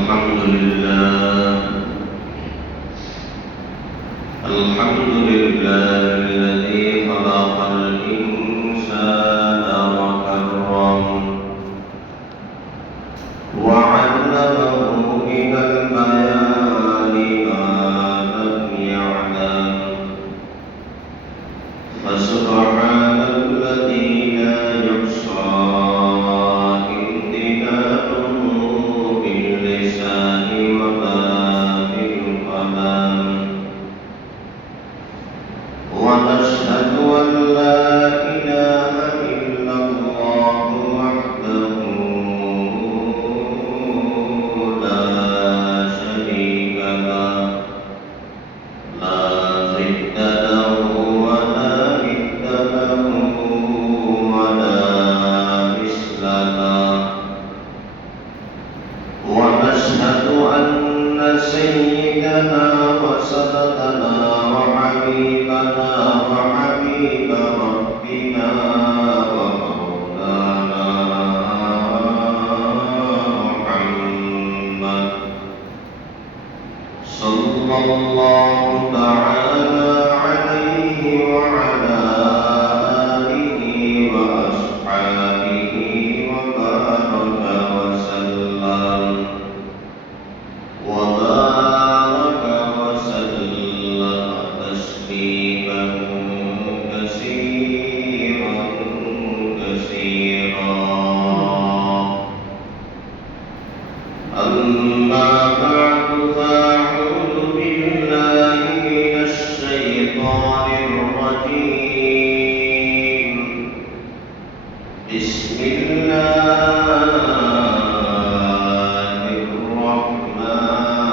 الحمد لله الذي خلق الإنسان وكرمه وعلمه من البيان ما لم يعلم فسبحان الذي لا يحصى امتنانه باللسان وما بالقلم ونشهد أن لا إله إلا الله وحده لا شريك له لا ضد له ولا ند له ولا مثل له ونشهد أن سيدنا وسندنا وحبيبنا وحبيب ربنا ومولانا محمد صلى الله تعالى عليه وعلى آله وأصحابه وبارك وسلم تسليما كثيرا أما بعد فأعوذ بالله من الشيطان الرجيم بسم الله الرحمن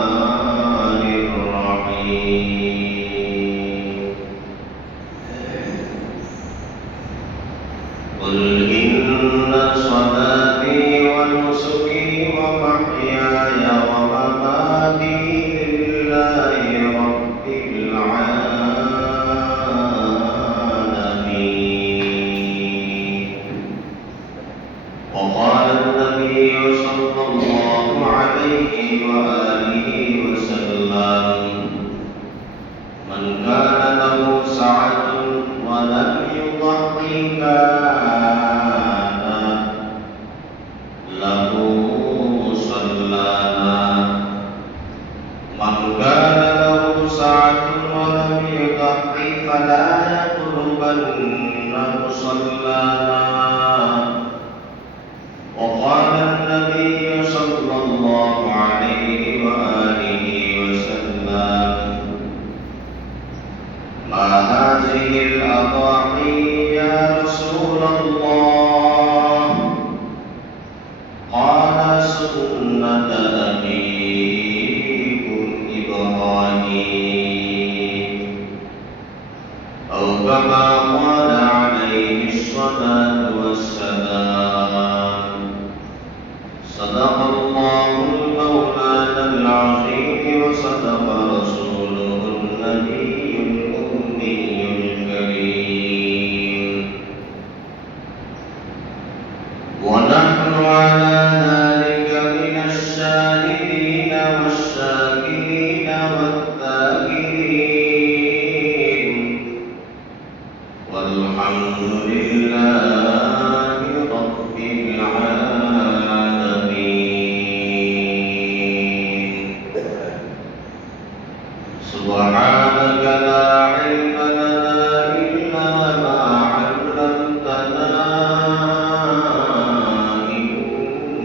الرحيم قل إن صلاتي ونسكي ومحياي ومماتي لله رب العالمين وقال النبي صلى الله عليه وآله وسلم من كان له سعة ولم يضحي كان له صلانا من كان له سعة ولم يضحي فلا يقربن مصلانا وقال النبي صلى الله عليه وآله وسلم ما هذه الأضاحي يا رسول الله قال سنة أبيكم إبراهيم أو كما قال عليه الصلاة والسلام صدق الله المولانا العظيم وصدق رسوله النبي الأمي الكريم ونحن على ذلك من الشاهدين والشاكرين والذاكرين والحمد لله رب العالمين سبحانك لا علم لنا إلا ما علمتنا إنك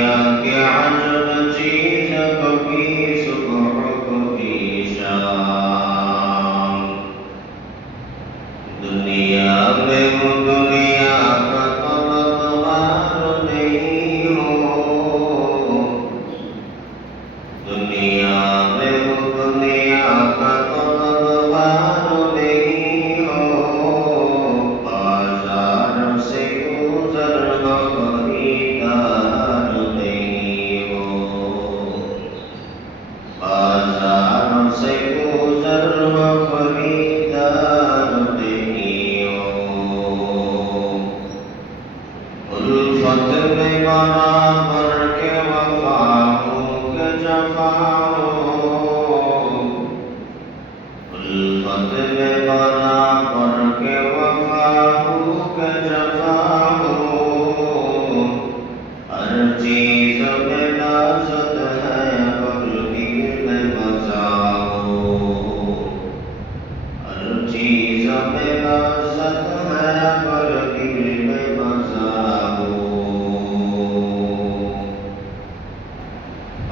दुनिया के अजब चीज कभी सुबह कभी शाम, दुनिया में वो दुनिया का तलबगार नहीं हो, दुनिया में वो दुनिया का तलबगार नहीं हो, बाजार से गुजर खरीदार नहीं हो, बाजार से गुजर खरीदार नहीं हो। उल्फत में बराबर के वफा हो के जफा हो, उल्फत में बराबर के वफा हो के जफा हो, हर चीज में लाजत है पर दिल में मजा हो, हर चीज में लाजत है पर दिल में मजा हो।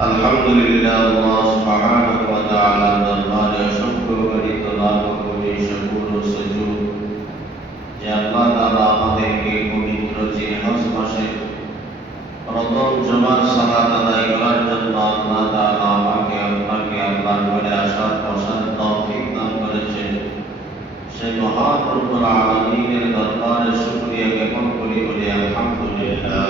अल्हम्दुलिल्लाह, अल्लाह सुब्हानहु व तआला दरबारे शुक्र कরি তো লাখ কোটি শুকর ও সুজুদ যে আল্লাহ তাআলা আমাদেরকে পবিত্র জিলহজ মাসে প্রথম জুমার সালাত আদায় করার জন্য আল্লাহ তাআলা আমাকে আপনাকে আল্লাহর ঘরে আসার বসার তৌফিক দান করেছেন। সেই মহান রব্বুল আলামিনের দরবারে শুকরিয়া জ্ঞাপন করি বলি আলহামদুলিল্লাহ।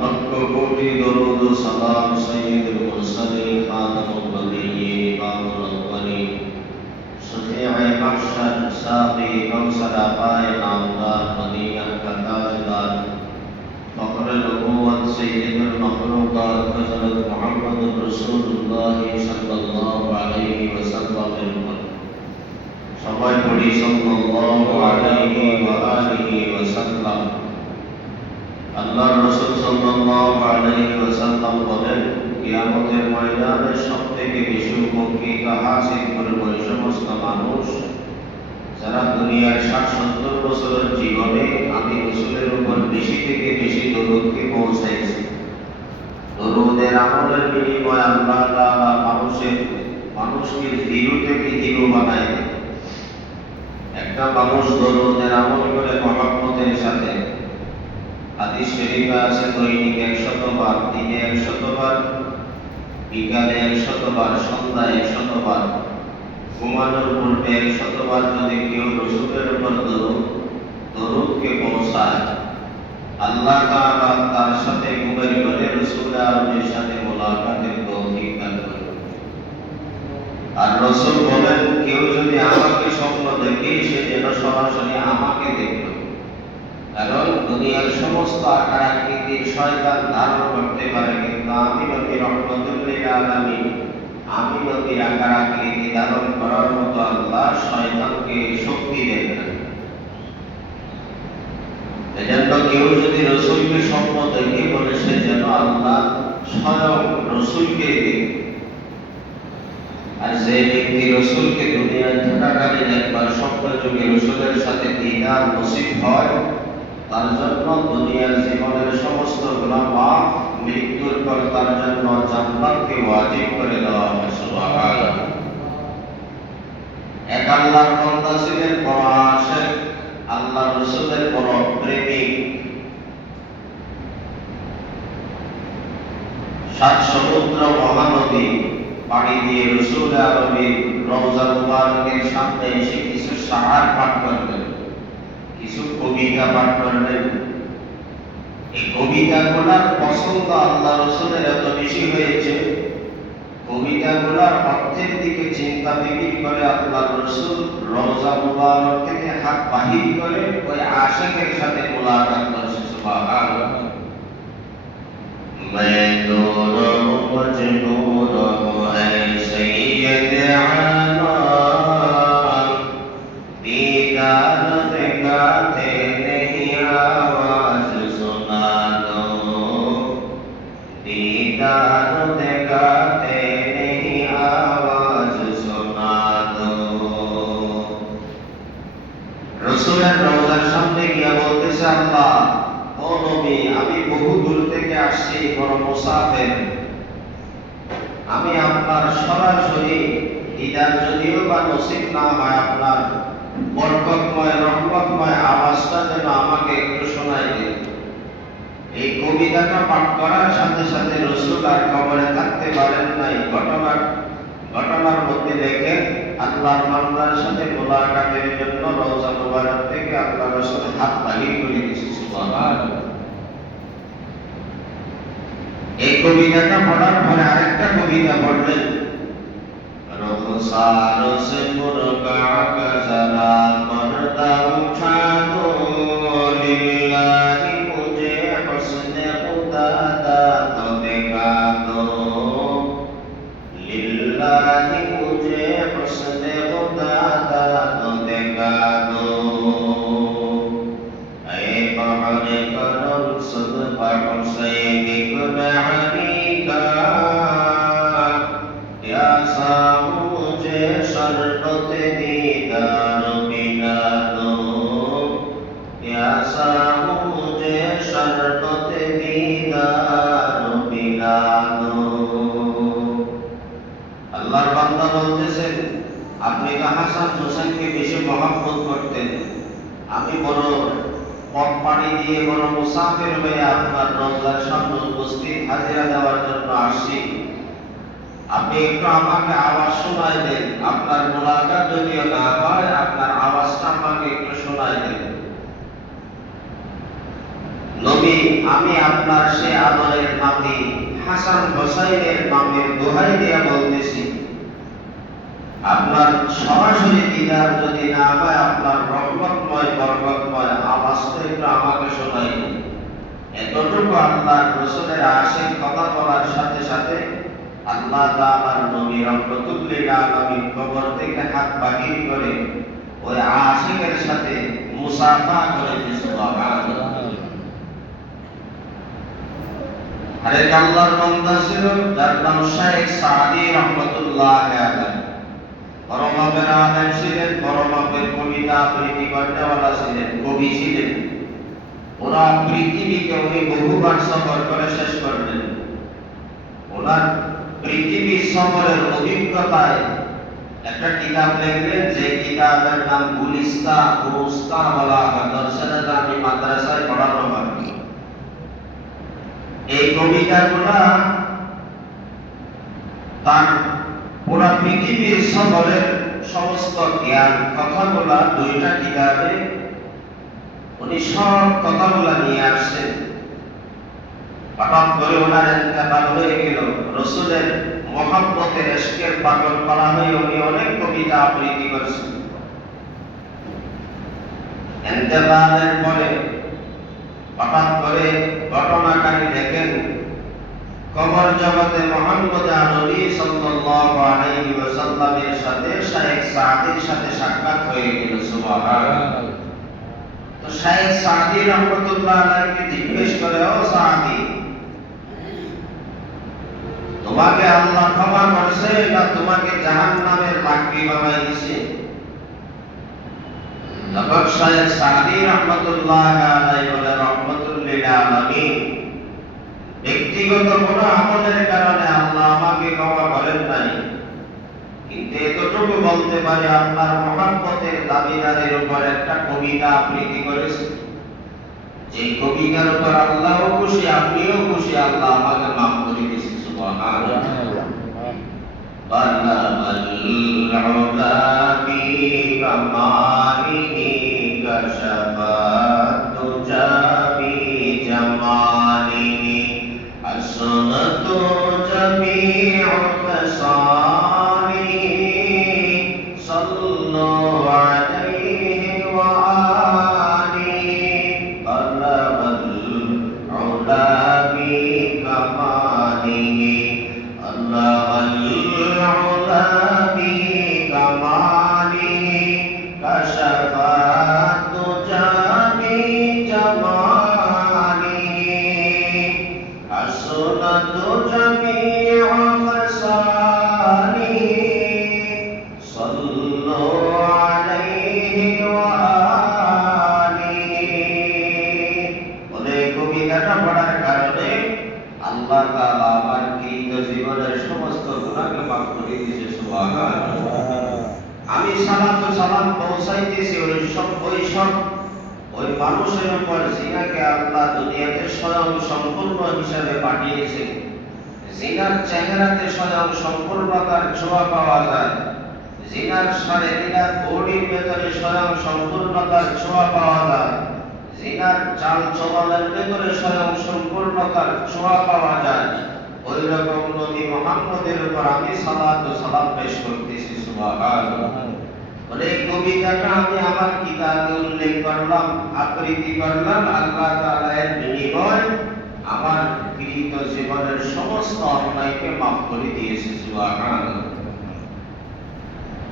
লক্ষ কোটি দরুদ ও সালাম সাইয়্যিদুল মুরসালিন খাতামুন নবিয়্যিন ইমামুল আউয়ালিন শফিঈ মাহশর সাকি কাউসার আপায়ে নামদার মদিনা का ताजदार फखर नबुवत सय्यिदुल मखलूकात हज़रत मुहम्मदुर रसूलुल्लाह सल्लल्लाहु अलैहि वसल्लमेर উপর সবাই পড়ি সাল্লাল্লাহু আলাইহি ওয়া আলিহি ওয়াসাল্লাম। আল্লাহর রাসূল সাল্লাল্লাহু আলাইহি ওয়াসাল্লাম বলেন, কিয়ামতের ময়দানে সবথেকে বেশি উপকৃত হাসিল করবে ওই সমস্ত মানুষ যারা দুনিয়ার ৬০-৭০ বছরের জীবনে আমি রাসূলের উপর বেশি থেকে বেশি দরুদকে পৌঁছাইছি। দরুদের আমলের বিনিময়ে আল্লাহ তাআলা মানুষকে জিরো থেকে হিরো বানায় দেন। একটা মানুষ দরুদের আমল করে মহব্বতের সাথে, হাদিস শরীফে আছে দৈনিক ১০০ বার, দিনে ১০০ বার, বিকালে ১০০ বার, সন্ধ্যায় ১০০ বার, ঘুমানোর পূর্বে ১০০ বার যদি কেউ রাসূলের উপর দরুদকে পৌঁছায়, আল্লাহ তাআলা তার সাথে ঘুমের ঘরে রাসূল আরবির সাথে মুলাকাতের তৌফিক দান করেন। আর রাসূল বলেন, কেউ যদি আমাকে স্বপ্ন দেখে সে যেন সরাসরি আমাকে দেখল, কারণ দুনিয়ার সমস্ত আকার আকৃতির শয়তান ধারণ করতে পারে, কিন্তু আমি নবী রহমতুল লিল আলামিন, আমি নবীর আকার আকৃতি ধারণ করার মতো আল্লাহ শয়তানকে শক্তি দেন না। এজন্য কেউ যদি রাসূলকে স্বপ্ন দেখে বলে সে যেন আল্লাহ স্বয়ং রাসূলকে দেখে, আর যে ব্যক্তি রাসূলকে দুনিয়ায় থাকাকালীন একবার স্বপ্ন যুগে রাসূলের সাথে দিদার নসিব হয়, তার জন্য দুনিয়ার জীবনের সমস্ত গুনাহ মাফ, মৃত্যুর পর তার জন্য জান্নাতকে ওয়াজিব করে দেওয়া হয়। সুবহানাল্লাহ। এক আল্লাহর বান্দা ছিলেন বড় আশিক, আল্লাহ রাসূলের বড় প্রেমিক। ৭ সমুদ্র মহানদী পাড়ি দিয়ে রাসূল আরবির রওজা মুবারকের সামনে এসে কিছু শাআর পাঠ করলেন, কিছু কবিতা পাঠ করলেন। এই কবিতাগুলোর পছন্দ আল্লাহ রাসূলের এত বেশি হয়েছে, কবিতাগুলোর অর্থের দিকে চিন্তা ফিকির করে আল্লাহ রাসূল রওজা মুবারক থেকে হাত বাহির করে ওই আশিকের সাথে মুলাকাত করছে। সুবহানাল্লাহ। मैं नूर हूँ मजनून हूँ ऐ सैयद आलम, दीदार दिखाते नहीं आवाज सुना दो, दीदार दिखाते नहीं आवाज सुना दो। রাসূলের রওজার সামনে গিয়ে বলতেছে, আল্লাহ ও নবী, আমি বহু দূর থেকে থেকে আসছি, বড় মুসাফির। আমি আপনার সরাসরি দিদার যদিও বা নসিব না হয়, আপনার বরকতময় রহমতময় আওয়াজটা যেন আমাকে একটু শোনাই দিন। এই কবিতাটা পাঠ করার সাথে সাথে রসুল আর কবরে থাকতে পারেন নাই। ঘটনার মধ্যে দেখেন আল্লাহর বান্দার সাথে মোলাকাতের জন্য রওজা মুবারক থেকে আল্লাহ রাসূল হাত বাহির করে দিয়েছে। সুবহানাল্লাহ। এই কবিতাটা পড়ার পরে আরেকটা কবিতা পড়লেন, রুখসার সে মুরগা কা জানা পর্দা উঠা দো, লিল্লাহি মুঝে হুসনে খুদা দাত দেখা দো, লিল্লাহি মুঝে হুসনে খুদা দাত দেখা দো, এ বাহরে করম সদকা হুসैन ইবনে আলী কা, ইয়া সাহু মুঝে শরবতে দীদার পিলা দো, ইয়া সাহু মুঝে শরবতে দীদার পিলা দো। আল্লাহর বান্দা বলতেছেন, আপনি তো হাসান হোসেনকে বেশি মহব্বত করতেন, আমি বড় পথ পাড়ি দিয়ে বড় মুসাফির হয়ে আপনার রওজার সামনে উপস্থিত হাজিরা দেওয়ার জন্য আসছি। আপনি একটু আমাকে আওয়াজ শোনাই দেন। আপনার মোলাকাত যদিও না হয়, আপনার আওয়াজটা আমাকে একটু শোনাই দেন। নবী, আমি আপনার সে আদরের নাতি হাসান হোসাইনের নামের দোহাই দিয়ে বলতেছি, আপনার সরাসরি দিদার যদি না হয়, আপনার রহমতময় বরকতময় আওয়াজটা একটু আমাকে শোনাই দিন। এতটুকু আল্লাহর রাসূলের আশিক কথা বলার সাথে সাথে আল্লাহ তাআলার নবী রহমতুল লিল আলামিন কবর থেকে হাত বাহির করে ওই আশিকের সাথে মুসাফা করে দিয়েছে। সুবহানাল্লাহ। আরেক আল্লাহর বান্দা ছিল যার নাম শেখ সাদি রহমতুল্লাহ আলাইহি। বড় মাপের আলেম ছিলেন, বড় মাপের কবিতা আবৃত্তি করতেওয়ালা ছিলেন, কবি ছিলেন। ওরা পৃথিবীকে উনি বহুবার সফর করে শেষ করলেন। ওনার পৃথিবী সফরের অভিজ্ঞতায় একটা কিতাব লিখলেন, যে কিতাবের নাম গুলিস্তা উস্তা বলা হয়, দর্শনে দামি মাদ্রাসায় পড়ানো হয়। এই কবিতাগুলা তার পুরা পৃথিবীর সফরের সমস্ত জ্ঞান কথাগুলা দুইটা কিতাবে উনি সব কথাগুলা নিয়ে আসছেন। হঠাৎ করে ওনার ইন্তেকাল হয়ে গেল। রসুলের মহব্বতের ইশকের পাগল করা হয়ে উনি অনেক কবিতা আবৃত্তি করেছেন। ইন্তেকালের পরে হঠাৎ করে ঘটনাকারী দেখেন কবর জগতে মুহাম্মদ নবী সাল্লাল্লাহু আলাইহি ওয়াসাল্লামের সাথে শেখ সাদির সাথে সাক্ষাৎ হয়ে গেল। সুবহানাল্লাহ। তো শেখ সাদি রহমাতুল্লাহ আলাইহিকে জিজ্ঞেস করে, ও সাদি, তোমাকে আল্লাহ ক্ষমা করেছে না তোমাকে জাহান্নামের লাকড়ি বানাই দিয়েছে? তখন শেখ সাদি রহমাতুল্লাহ আলাইহি বলে, রহমাতুল লিল আলামিন, ব্যক্তিগত কোনো আমলের কারণে আল্লাহ আমাকে ক্ষমা করেন নাই, কিন্তু এতটুকু বলতে পারে আপনার মহব্বতের দাবিদারের উপর একটা কবিতা আবৃত্তি করেছে। যে কবিতার উপর আল্লাহও খুশি, আপনিও খুশি, আল্লাহ আমাকে মাফ করে দিয়েছেন। সুবহানাল্লাহ। বাল্লাল উলা বি কামালিহি কাশাফাত তুজাবি জামালিহি, আসনাতু জামিউ খাসালিহি, সাল্লু আলাইহি ওয়া আলিহি, বাল্লাল উলা বি কামালিহি, বাল্লাল উলা বি কামালিহি, কাশাফাত তুজাবি জামালিহি, আসনাতু জামিউ খাসালিহি, সাল্লু আলাইহি ওয়া আলিহি। ওদের কবিতাটা পড়ার কারণে আল্লাহ তাআলা আমার কৃত জীবনের সমস্ত গুনাহকে মাফ করে দিয়েছে। সুবহানাল্লাহ। আমি সালাত ও সালাম পৌঁছাইতেছি ওই মানুষের উপর যিনাকে আল্লাহ দুনিয়াতে স্বয়ং সম্পূর্ণ হিসাবে পাঠিয়েছে। যিনার চেহারাতে স্বয়ং সম্পূর্ণতার ছোঁয়া পাওয়া যায়, যিনার শারীরিক বডির ভেতরে স্বয়ং সম্পূর্ণতার ছোঁয়া পাওয়া যায়, যিনার চাল চলনের ভেতরে স্বয়ং সম্পূর্ণতার ছোঁয়া পাওয়া যায়, ওই রকম নবী মুহাম্মদের উপর আমি সালাত ও সালাম পেশ করতেছি। সুবহানাল্লাহ। এই কবিতাটা আমি আমার কিতাবে উল্লেখ করলাম, আবৃত্তি করলাম। আল্লাহ তাআলা এর বিনিময়ে আমার কৃত জীবনের সমস্ত অন্যায়কে মাফ করে দিয়েছে। সুবহানাল্লাহ।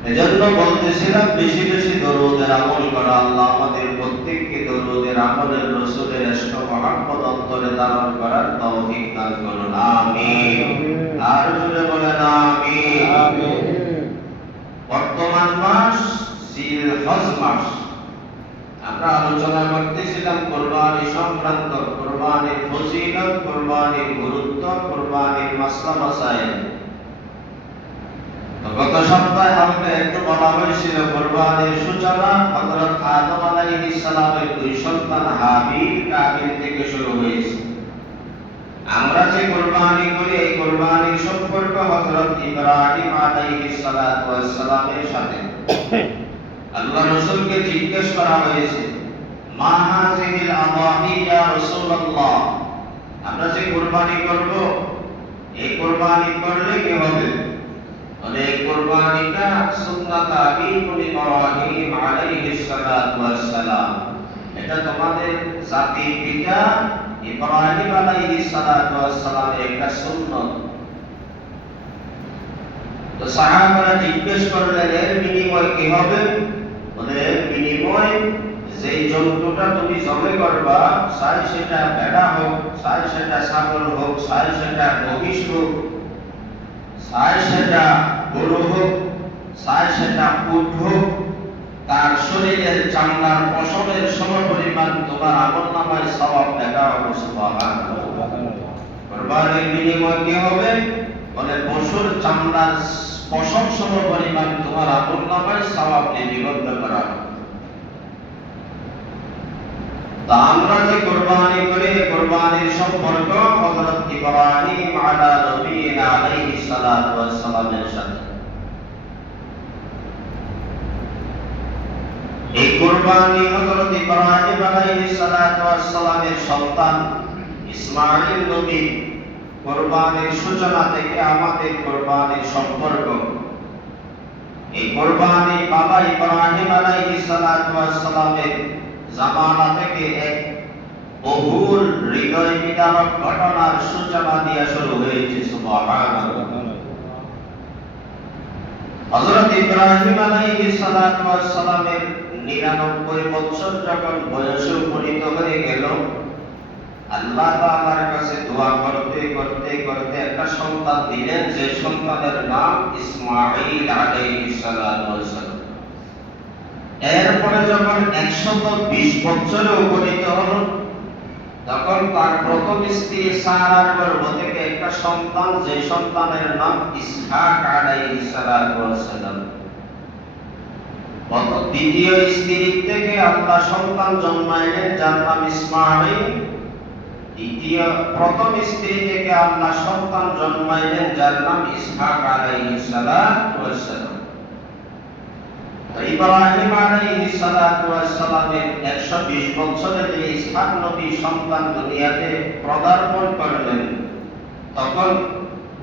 এজন্য বলতেছিলাম বেশি বেশি দরুদের আমল করা। আল্লাহ আমাদের প্রত্যেককে দরুদের আমলের রাসূলের ইশক মহব্বত অন্তরে ধারণ করার তৌফিক দান করুন। আমিন। আর জোরে বলেন আমিন। আমিন। বর্তমান মাস জিলহজ মাস। আমরা আলোচনা করতেছিলাম কুরবানি সংক্রান্ত, কুরবানির ফজিলত, কুরবানির গুরুত্ব, কুরবানির মাসলা মাসাইল। গত সপ্তাহে আমাকে একটু বলা হয়েছিল কুরবানির সূচনা হযরত আদম আলাইহিস সালামের দুই সন্তান হাবিল কাবিল থেকে শুরু হয়েছে। আমরা যে কুরবানি করি এই কুরবানির সম্পর্ক হযরত ইব্রাহিম আলাইহিস সালাতু ওয়াস সালামের সাথে। আল্লাহ রাসূলকে জিজ্ঞেস করা হয়েছে, মা হাযিহিল আদাহি ইয়া রাসূলুল্লাহ, আমরা যে কুরবানি করব এই কুরবানি করলে কি হবে? বলে এই কুরবানিটা সুন্নাত আবিকুম ইব্রাহিম আলাইহিস সালাতু ওয়াস সালাম, এটা তোমাদের জাতির পিতা ইব্রাহিম আলাইহিস সালাতু ওয়াস সালামের একটা সুন্নাত। তো সাহাবারা জিজ্ঞেস করলেন এর বিনিময় কি হবে? বলে এর বিনিময় যেই জন্তুটা তুমি জবে করবা, চাই সেটা ভেড়া হোক, চাই সেটা ছাগল হোক, চাই সেটা মহিষ হোক, চাই সেটা গরু হোক, চাই সেটা উট হোক, তার শরীরের চামড়ার পশমের সমপরিমাণ তোমার আমলনামায় সওয়াব লেখা হবে। সুবহানাল্লাহ। কুরবানির বিনিময় কি হবে? বলে পশুর চামড়ার পশম সমপরিমাণ তোমার আমলনামায় সওয়াব লিপিবদ্ধ করা হবে। তা আমরা যে কুরবানি করি এই কুরবানির সম্পর্ক হযরত ইব্রাহিম আলা নবিয়িনা আলাইহিস সালাতু ওয়াস সালামের সাথে। এই কুরবানি হযরত ইব্রাহিম আলাইহিস সালাতু ওয়াস সালামের সন্তান ইসমাঈল নবী কুরবানির সূচনা থেকে আমাদের কুরবানির সম্পর্ক। এই কুরবানি বাবা ইব্রাহিম আলাইহিস সালাতু ওয়াস সালামের জামানা থেকে এক বহুল হৃদয় বিদারক ঘটনার সূচনা দিয়ে শুরু হয়েছে। সুবহানাল্লাহ। হযরত ইব্রাহিম আলাইহিস সালাতু ওয়াস সালামের 99 বছর যখন বয়সে উপনীত হয়ে গেল, আল্লাহ তাআলার কাছে দোয়া করতে করতে করতে একটা সন্তান দিলেন, যে সন্তানের নাম ইসমাঈল আলাইহিস সালাতু ওয়াস সালাম। এরপরে যখন 120 বছরে উপনীত হল, তখন তার প্রথম স্ত্রী সারার গর্ভ থেকে একটা সন্তান, যে সন্তানের নাম ইসহাক আলাইহিস সালাতু ওয়াস সালাম। দ্বিতীয় স্ত্রী থেকে আল্লাহ সন্তান জন্মাইলেন যার নাম ইসমাঈল। প্রথম স্ত্রী থেকে আল্লাহ সন্তান জন্মাইলেন যার নাম ইসহাক আলাইহিস সালাতু ওয়াস সালাম। ইব্রাহিম আলাইহিস সালাতু ওয়াস সালামের 120 বছরে যে ইসহাক নবী সন্তান দুনিয়াতে পদার্পণ করলেন, তখন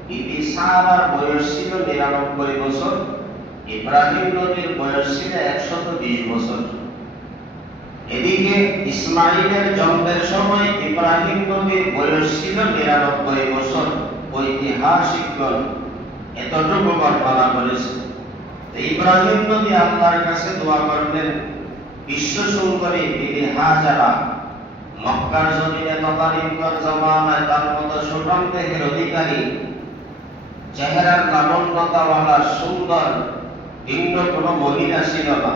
বিবি সারার বয়স ছিল 99 বছর, ইব্রাহিম নবীর বয়স ছিল 120 বছর। এদিকে ইসমাঈলের জন্মের সময় ইব্রাহিম নবীর বয়স ছিল 99 বছর। ঐতিহাসিকগণ এতটুকু বর্ণনা করেছে। ইব্রাহিম নবী আল্লাহর কাছে দোয়া করলেন, বিশ্ব সুন্দরী বিবি হাজারা মক্কার জমিনে তদানীন্তন জামানায় তার মতো সুঠাম দেহের অধিকারী, চেহারার লাবণ্যতাওয়ালা সুন্দর ভিন্ন কোনো মহিলা ছিল না,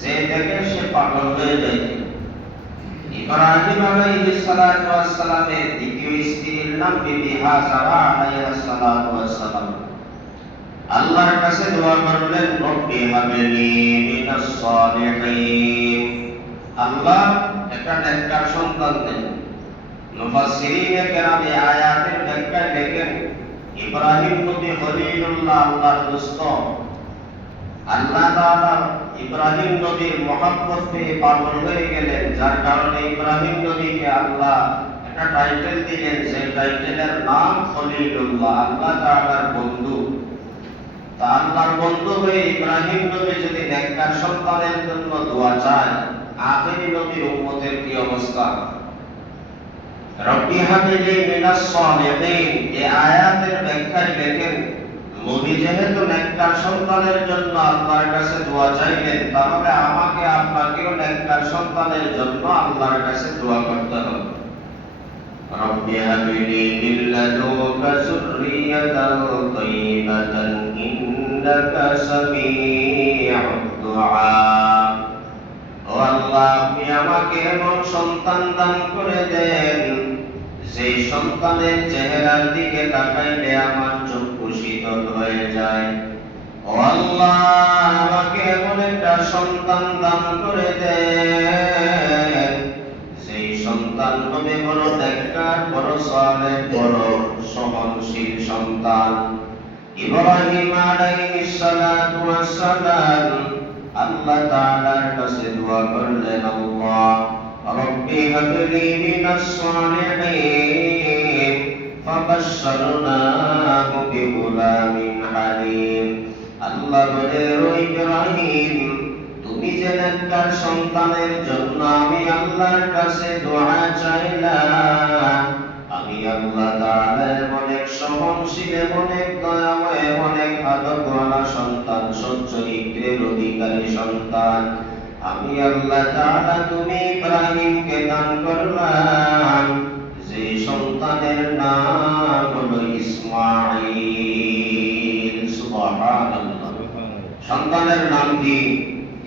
যে দেখে সে পাগল হয়ে যাইত। ইব্রাহিম আলাইহিস সালাতু ওয়াস সালামের দ্বিতীয় স্ত্রীর নাম বিবি হাজারা আলাইহিস সালাতু ওয়াস সালাম। আল্লাহর কাছে দোয়া করলেন, রব্বি হাবলি মিনাস সালিহিন, আল্লাহ একটা নেককার সন্তান দেন। মুফাসসিরিনে কেরাম এই আয়াতের ব্যাখ্যায় লেখেন, ইব্রাহিম নবী খলিলুল্লাহ, আল্লাহর দোস্ত। আল্লাহ তাআলা ইব্রাহিম নবীর মহব্বত পেয়ে পাগল হয়ে গেলেন, যার কারণে ইব্রাহিম নবীকে আল্লাহ একটা টাইটেল দিলেন, সেই টাইটেলের নাম খলিলুল্লাহ, আল্লাহ তাআলার বন্ধু। তা আল্লাহর বন্ধু হয়ে ইব্রাহিম নবী যদি নেককার সন্তানের জন্য দোয়া চায়, আখেরি নবীর উম্মতের কি অবস্থা? রব্বি হাবলি মিনাস সালিহিন, এই আয়াতের ব্যাখ্যায় লেখেন, নবী যেহেতু নেককার সন্তানের জন্য আল্লাহর কাছে দোয়া চাইলেন, তাহলে আমাকে আপনাকেও নেককার সন্তানের জন্য আল্লাহর কাছে দোয়া করতে হবে। রব্বি হাবলি মিন লাদুনকা যুররিয়াতান তাইয়্যিবাতান ইন্নাকা সামিউদ দুআ। ও আল্লাহ, আপনি আমাকে এমন সন্তান দান করে দেন, যেই সন্তানের চেহারার দিকে তাকাইলে আমার চক্ষু শীতল হয়ে যায়। ও আল্লাহ, আমাকে এমন একটা সন্তান দান করে দেন, যেই সন্তান হবে বড় নেককার, বড় সালেহ, বড় সহনশীল সন্তান। ইব্রাহিম আলাইহিস সালাতু ওয়াস সালাম আল্লাহ তাআলার কাছে দোয়া করলেন, আল্লাহ রব্বি হাবলি মিনাস সালিহিন, ফাবাশশারনাহু বিগুলামিন হালিম। আল্লাহ বলে, ও ইব্রাহিম, তুমি যে নেককার সন্তানের জন্য আমি আল্লাহর কাছে দোয়া চাইলাম, আমি আল্লাহ তাআলা অনেক সহনশীল, অনেক দয়াময়, অনেক আদরওয়ালা সন্তান, সচ্চরিত্রের অধিকারী সন্তান আমি আল্লাহ তাআলা তুমি ইব্রাহিমকে দান করলাম, যে সন্তানের নাম হলো ইসমাঈল। সুবহানাল্লাহ। সন্তানের নাম কি?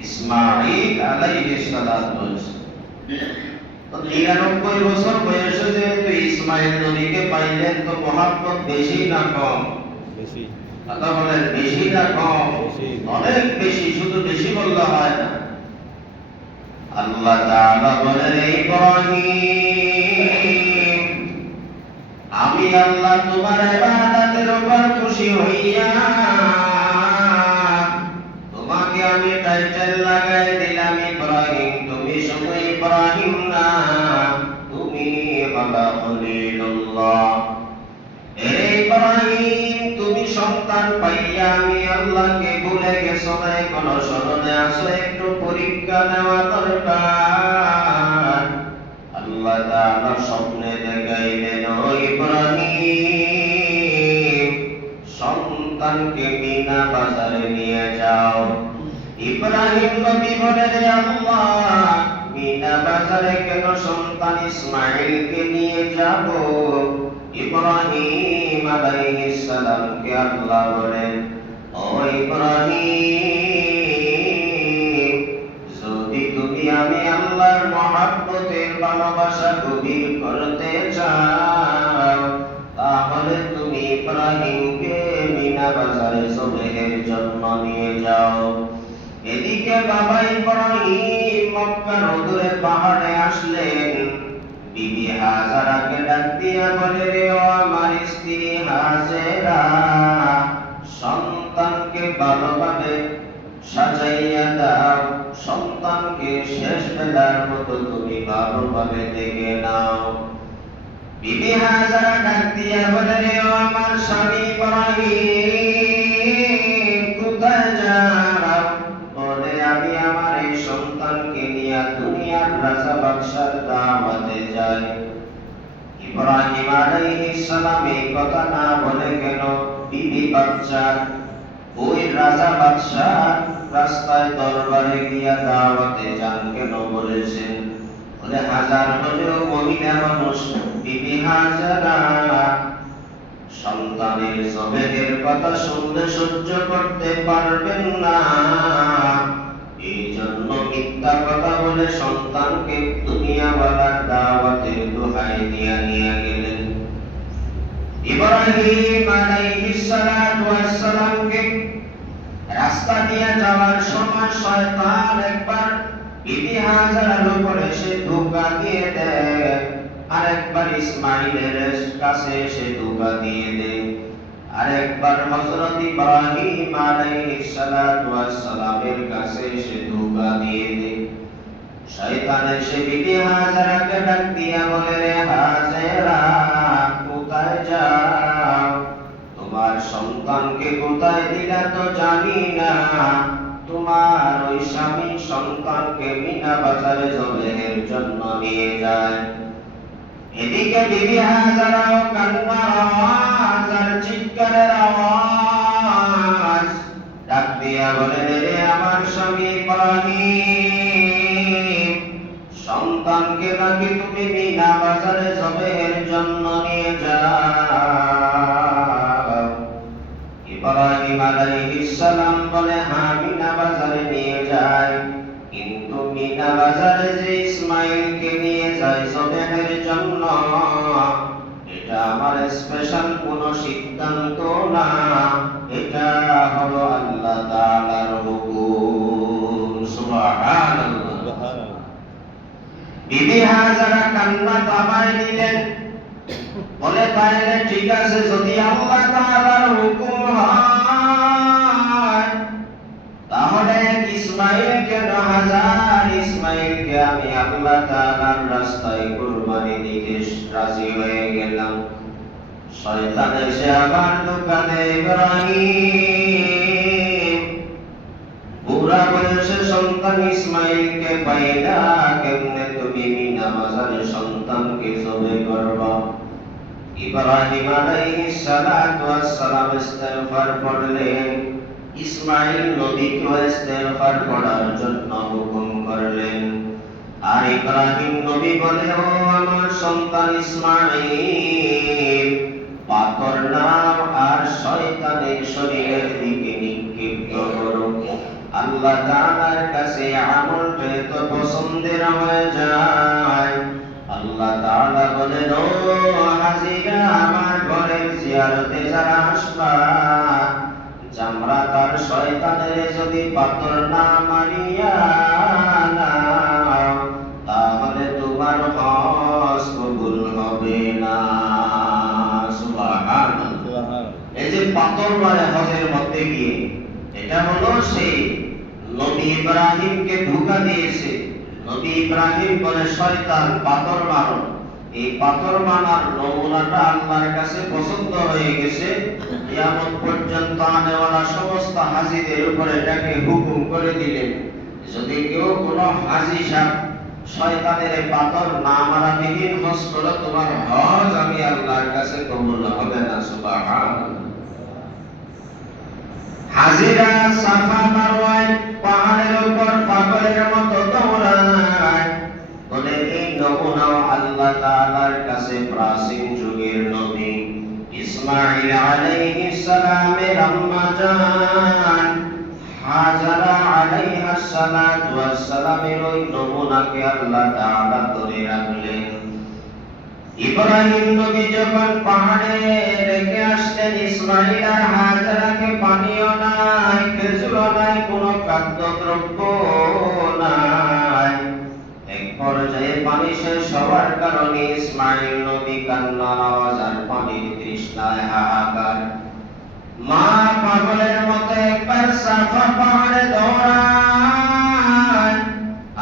ইসমাঈল আলাইহিস সালাতু ওয়াস সালাম। ৯৯ বছর বয়সে যেহেতু ইসমাঈল নবীকে পাইলেন, তো মহব্বত বেশি না কম? বেশি। কথা বলেন, বেশি না কম? অনেক বেশি, শুধু বেশি বললে হয় না। আল্লাহ তাআলা বলেন, ইব্রাহিম, আমি আল্লাহ তোমার ইবাদতের উপর খুশি হইয়া তোমাকে আমি টাইটেল লাগাই দিলাম ইব্রাহিম। তুমি শুধু ইব্রাহিম না, তুমি হলো খলিলুল্লাহ। হে ইব্রাহিম, তুমি সন্তান পাইয়া আমি আল্লাহকে ভুলে গেছো না, এখনো স্মরণে আছো? একটু পরীক্ষা নেওয়া দরকার। আল্লাহ তাআলা স্বপ্নে দেখাইলেন, ও ইব্রাহিম, সন্তানকে মিনা বাজারে নিয়ে যাও। ইব্রাহিম নবী বলে, রে আল্লাহ, মিনা বাজারে কেন সন্তান ইসমাঈলকে নিয়ে যাব? ইব্রাহিম আলাইহিস সালামকে আল্লাহ বলেন, ও ইব্রাহিম, যদি তুমি আমি আল্লাহর মহব্বতের ভালোবাসা গভীর করতে চাও, তাহলে তুমি ইব্রাহিমকে মিনা বাজারে জবেহের জন্য নিয়ে যাও। এদিকে বাবা ইব্রাহিম মক্কার অদূরে পাহাড়ে আসলেন। বিবি হাজারাকে ডাক দিয়া বলে, রে ও আমার স্ত্রী হাজেরা, সন্তানকে ভালোভাবে সাজাইয়া দাও, সন্তানকে শেষ বেলার মতো তুমি ভালোভাবে দেখে নাও। বিবি হাজারা ডাক দিয়া বলে, রে ও আমার স্বামী ইব্রাহিম, কোথায় যাও? বলে, আমি আমার এই সন্তানকে নিয়ে দুনিয়ার রাজা বাদশার দাওয়াতে যাই। ইব্রাহিম আলাইহিস সালাম এই কথা না বলে কেন? বিবি বাচ্চা ওই রাজা বাদশাহ রাস্তায় দরবারে গিয়া দাওয়াতে যান কেন বলেছেন? বলে, হাজার হলেও মহিলা মানুষ বিবি হাজারা সন্তানের জবেহের কথা শুনলে সহ্য করতে পারবেন না। এই জন্য মিথ্যা কথা বলে সন্তানকে দুনিয়াওয়ালার দাওয়াতের দোহাই দিয়া নিয়ে গেলেন। ইব্রাহিম আলাইহিস সালাতু ওয়াস সালামকে রাস্তা দিয়ে যাওয়ার সময় শয়তান একবার বিবি হাজারার উপরে সে ধোঁকা দিয়ে দেয়, আরেকবার ইসমাইলের কাছে সে ধোঁকা দিয়ে দেয়, আরেকবার হযরত ইব্রাহিম আলাইহিস সালাতু ওয়াস সালামের কাছে সে ধোঁকা দিয়ে দেয়। শয়তান এসে বিবি হাজারাকে ডাক দিয়া বলে, রে হাজেরা, কোথায় যাও? তোমার সন্তানকে কোথায় দিলা তো জানি না। তোমার ওই স্বামী সন্তানকে মিনা বাজারে জবেহের জন্য নিয়ে যায়। এদিকে বিবি হাজারাও কান্নার আওয়াজ আর চিৎকারের আওয়াজ, ডাক দিয়া বলে, রে আমার স্বামী ইব্রাহিম, সন্তানকে নাকি তুমি মিনা বাজারে জবেহের জন্য নিয়ে যাও। ইব্রাহিম আলাইহিস সালাম বলে, হ্যাঁ মিনা বাজারে নিয়ে যায়, কিন্তু মিনা বাজারে যে ইসমাইলকে নিয়ে যায় জবেহের জন্য, এটা আমার স্পেশাল কোনো সিদ্ধান্ত না, এটা হলো আল্লাহ তাআলার হুকুম। সুবহানাল্লাহ। বিবি হাজারা কান্না থামায় নিলেন, বলে তাইলে ঠিক আছে, যদি আল্লাহ তাআলার হুকুম হয় তাহলে ইসমাইলকে ৯০০০ ইসমাইলকে আমি আল্লাহ তাআলার রাস্তায় কুরবানি দিতে রাজি হয়ে গেলাম। শয়তান এসে আবার দোকানে, ইব্রাহিম, বুড়া বয়সে সন্তান ইসমাইলকে পাইলা কেমনে তুমি মিনা বাজারে সন্তানকে জবে করবা? ইব্রাহিম আলাইহিস সালাতু ওয়াস সালাম ইস্তিগফার পড়লেন, ইসমাইল নবীকে ইস্তিগফার পড়ার জন্য হুকুম করলেন। আর ইব্রাহিম নবী বলে, ও আমার সন্তান ইসমাইল, পাথর নাও আর শয়তানের শরীরের দিকে নিক্ষিপ্ত করো। আল্লাহ তাআলার কাছে আমলটা তো পছন্দের হয়ে যায়। আল্লাহ তাআলা বলেন, ও হাজিরা, আমার ঘরের জিয়ারতে যারা আসবা, জামরাত আর শয়তানের যদি পাথর না মারিয়া নাও, তাহলে তোমার হজ কবুল হবে না। সুবহানাল্লাহ। এই যে পাথর মারে হজের মধ্যে গিয়ে, এটা হলো সেই নবী ইব্রাহিমকে ধোঁকা দিয়েছে। নবী ইব্রাহিম বলে, শয়তান পাথর মারো। এই পাথর মারার নমুনাটা আল্লাহর কাছে পছন্দ হয়ে গেছে। কিয়ামত পর্যন্ত আনেওয়ালা সমস্ত হাজীদের উপরে এটাকে হুকুম করে দিলেন, যদি কেউ কোনো হাজী সাহেব শয়তানের পাথর না মারা বিহীন হজ করো, তোমার হজ আমি আল্লাহর কাছে কবুল হবে না। সুবহানাল্লাহ। হাজিরা সাফা মারওয়ায় পাহাড়ের উপর পাগলের মতো দৌড়ায়, বলে এই নমুনাও আল্লাহ তাআলার কাছে প্রাচীন যুগের নবী ইসমাঈল আলাইহিস সালামের আম্মা জান হাজারা আলাইহাস সালাতু ওয়াস সালামের ওই নমুনাকে আল্লাহ তাআলা ধরে রাখলেন। ইব্রাহিম নবী যখন পাহাড়ে রেখে আসলেন ইসমাঈল আর হাজারাকে, পানিও নাই, খেজুরও নাই, কোনো খাদ্যদ্রব্য নাই। এক পর্যায়ে পানি শেষ হওয়ার কারণে ইসমাঈল নবী কান্নার আওয়াজ আর পানির তৃষ্ণায় হাহাকার। মা পাগলের মতো একবার সাফা পাহাড়ে দৌড়ায়,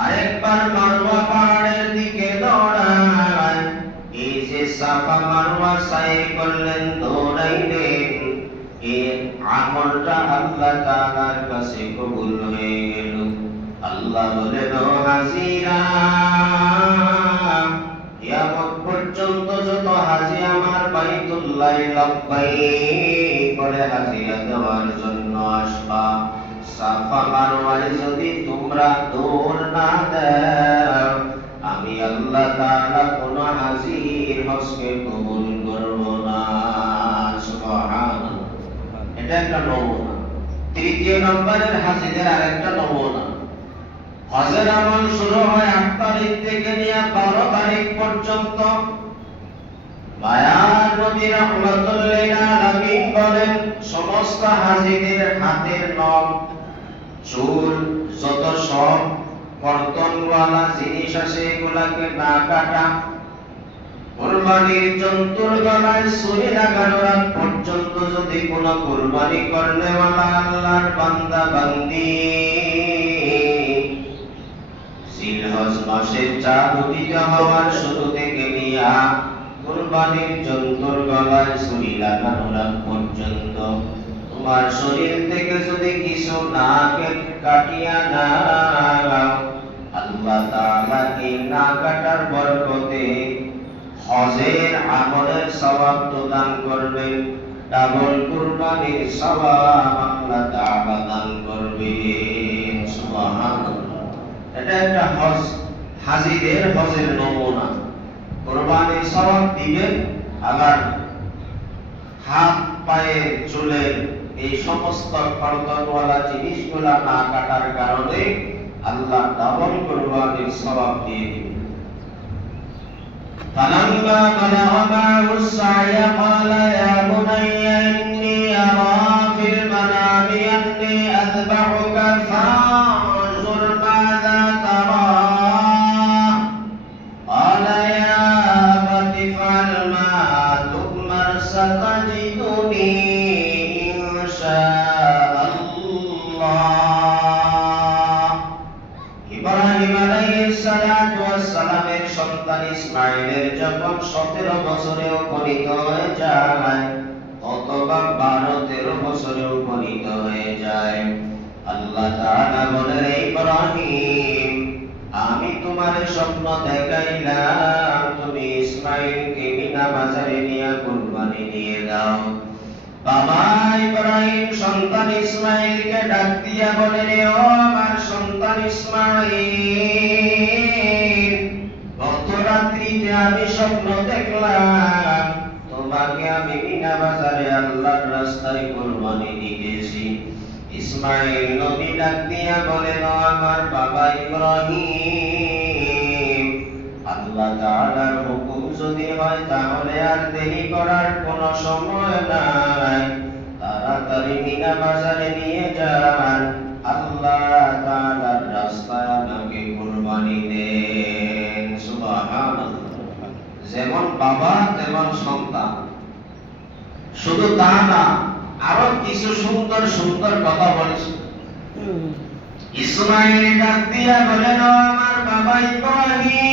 আরেকবার মারওয়া পাহাড়ের দিকে দৌড়ায়। এই যে সাফা মারওয়া সাই করলেন, দৌড়াইলেন, এই আমলটা আল্লাহ তাআলার কাছে কবুল হয়ে গেল। আল্লাহ বলেন, হাজিরা, কিয়ামত পর্যন্ত যত হাজী আমার বাইতুল্লাহ লাব্বাইক বলে হাজিরা দেওয়ার জন্য আসবা, সাফা মারওয়ায় যদি তোমরা দৌড় না দাও, আমি আল্লাহ তাআলা কোন হাজীর হজকে কবুল করব না। সুবহানাল্লাহ। এটা একটা নমুনা। তৃতীয় নম্বরের হাজীদের আরেকটা নমুনা, হজের আমল শুরু হয় 8 তারিখ থেকে নিয়ে 12 তারিখ পর্যন্ত। মায়ার নবী রাহমাতুল লিল আলামিন বলেন, সমস্ত হাজীদের হাতের নখ, চুল, যত সব কর্তনওয়ালা জিনিস আছে এগুলাকে না কাটা, কুরবানির জন্তুর গলায় ছুরি লাগানোর আগ পর্যন্ত যদি কোনো কুরবানি করনেওয়ালা আল্লাহর বান্দা বান্দি জিলহজ মাসের চাঁদ উদিত হওয়ার শুরু থেকে নিয়া কুরবানির জন্তুর গলায় ছুরি লাগানোর আগ পর্যন্ত তোমার শরীর থেকে যদি কিছু না কাটিয়া না আল্লাহ তাআলা এই না কাটার বরকতে হজের আমলের সওয়াব দান করবেন, ডাবল কুরবানির সওয়াব আল্লাহ তাআলা দান করবেন। সুবহানাল্লাহ। এটা একটা হজ, হাজীদের হজের নমুনা। কুরবানির সওয়াব দিবেন, আবার হাত পায়ে চুলের এই সমস্ত খরচওয়ালা জিনিসগুলা না কাটার কারণে আল্লাহ ডাবল কুরবানির সওয়াব দিয়ে দিবেন। فلما بلغ معه السعي قال يا بني إني أرى في المنام أني أذبحك فانظر ماذا ترى قال يا أبت افعل ما تؤمر ستجدني إن شاء الله ইব্রাহিম আলাইহিস সালাতু ওয়াস সালামের সন্তান ইসমাঈলের যখন 17 বছরে উপনীত হয়ে যায় অথবা 12-13 বছরে উপনীত হয়ে যায়, আল্লাহ তাআলা বলেন, ইব্রাহিম আমি তোমার স্বপ্ন দেখাইলাম তুমি ইসমাঈলকে মিনা বাজারে নিয়ে কুরবানি দিয়ে দাও। বাবা ইব্রাহিম সন্তান ইসমাঈলকে ডাক দিয়া বলেন, ও আমার সন্তান ইসমাঈল, গত রাত্রিতে আমি স্বপ্ন দেখলাম তোমাকে আমি মিনা বাজারে আল্লাহর রাস্তায় কুরবানি দিতেছি। ইসমাঈল নবী ডাক দিয়া বলেন, ও আমার বাবা ইব্রাহিম, আল্লাহ তাআলার হুকুম যদি হয় তাহলে আর দেরি করার কোনো সময় নাই, তাড়াতাড়ি মিনা বাজারে নিয়ে যান, আল্লাহ তাআলার রাস্তায় আমাকে কুরবানি দেন। সুবহানাল্লাহ। যেমন বাবা তেমন সন্তান। শুধু তা না, আরো কিছু সুন্দর সুন্দর কথা বলেছে। ইসমাঈল ডাক দিয়া বলেন, ও আমার বাবা ইব্রাহিম,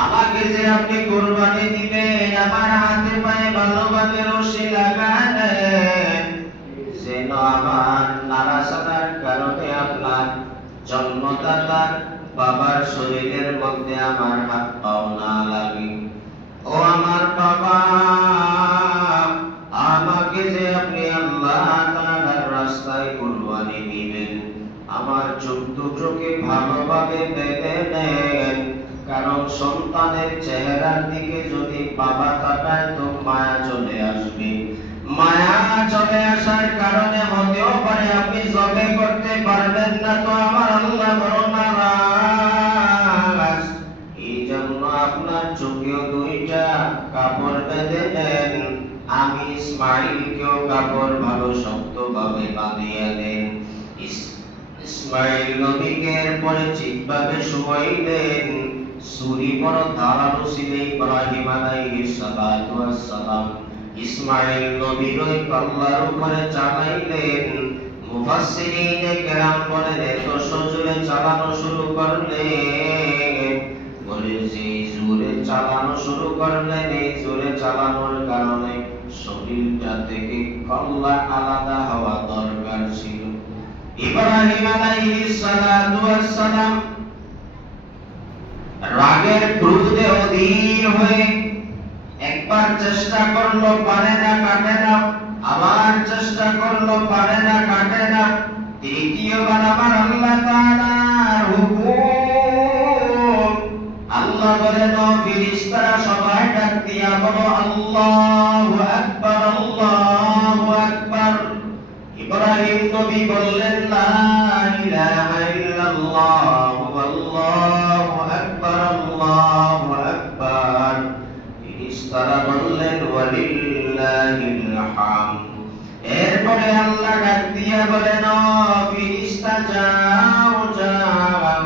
আমাকে যে আপনি কুরবানি দিবেন আমার হাতে পায়ে ভালোভাবে রশি লাগালেন, যেন আমার নাড়াচাড়ার কারণে আপনার জন্মদাতার বাবার শরীরের মধ্যে আমার হাত পাও না লাগে। ও আমার বাবা, আমাকে যে আপনি আল্লাহ তাআলার রাস্তায় কুরবানি দিবেন আমার চোখ দুটোকে ভালোভাবে বেঁধে নেন, কারণ সন্তানের চেহারার দিকে যদি বাবা তাকায় তো মায়া চলে আসবে। মায়া চলে আসার কারণে হতেও পারে আপনি জবে করতে পারবেন না, তো আমার আল্লাহ বড় নারাজ। এই জন্য আপনার চোখেও দুইটা কাপড় বেঁধে দেন, আমি ইসমাঈলকেও কাপড় ভালো শক্তভাবে বাঁধিয়ে দেন। ইসমাঈল নবীকে এরপরে ঠিকভাবে শুয়াইলেন। ছুরি বড় ধারালো ছিল ইব্রাহিম আলাইহিস সালাতু ওয়াস সালাম ইসমাঈল নবীর ওই কল্লার উপরে চালাইলেন। মুফাসসিরিনে কেরাম বলেন এত সজোরে চালানো শুরু করলেন, বলে যে জোরে চালানো শুরু করলেন, এই জোরে চালানোর কারণে শরীরটা থেকে কল্লা আলাদা হওয়া দরকার ছিল। ইব্রাহিম আলাইহিস সালাতু ওয়াস সালাম রাগের ক্রোধে অধীর হয়ে একবার চেষ্টা করলো, পারে না, কাটে না, আবার চেষ্টা করলো, পারে না, কাটে না, তৃতীয়বার আবার আল্লাহ তাআলার হুকুম। আল্লাহ বলেন, ও ফেরেশতারা সবাই ডাক দিয়া বলো আল্লাহু আকবার, আল্লাহু আকবার। ইব্রাহিম নবী বললেন লা ইলাহা বললেন ওয়ালিল্লাহিল হামদ। এরপরে আল্লাহ ডাক দিয়া বলেন ও ফেরেশতা যাও যাও,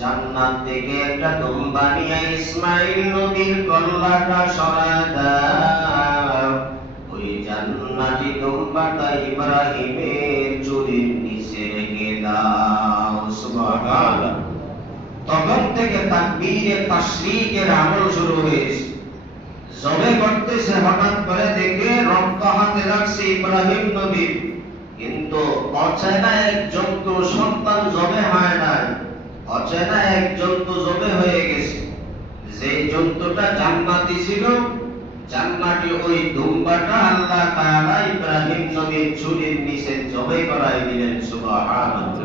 জান্নাত থেকে একটা দুম্বা নিয়ে ইসমাঈল নবীর কল্লাটা সরায় দাও। ওই জান্নাতি দুম্বাটা ইব্রাহিমের চুরির নিচে রেখে দাও। সুবহানাল্লাহ। তখন থেকে তাকবীরে তাশরীকের আমল শুরু হয়েছে। জবে করতেছে, হঠাৎ করে দেখে রক্ত হাতে রাখছে ইব্রাহিম নবী, কিন্তু অচেনা এক জন্তু সন্তান জবে হয় নাই, অচেনা এক জন্তু জবে হয়ে গেছে। যে জন্তুটা জান্নাতি ছিল, জান্নাতি ওই দুম্বাটা আল্লাহ তাআলা ইব্রাহিম নবীর চুরির নিচে জবে করাই দিলেন। সুবহানাল্লাহ।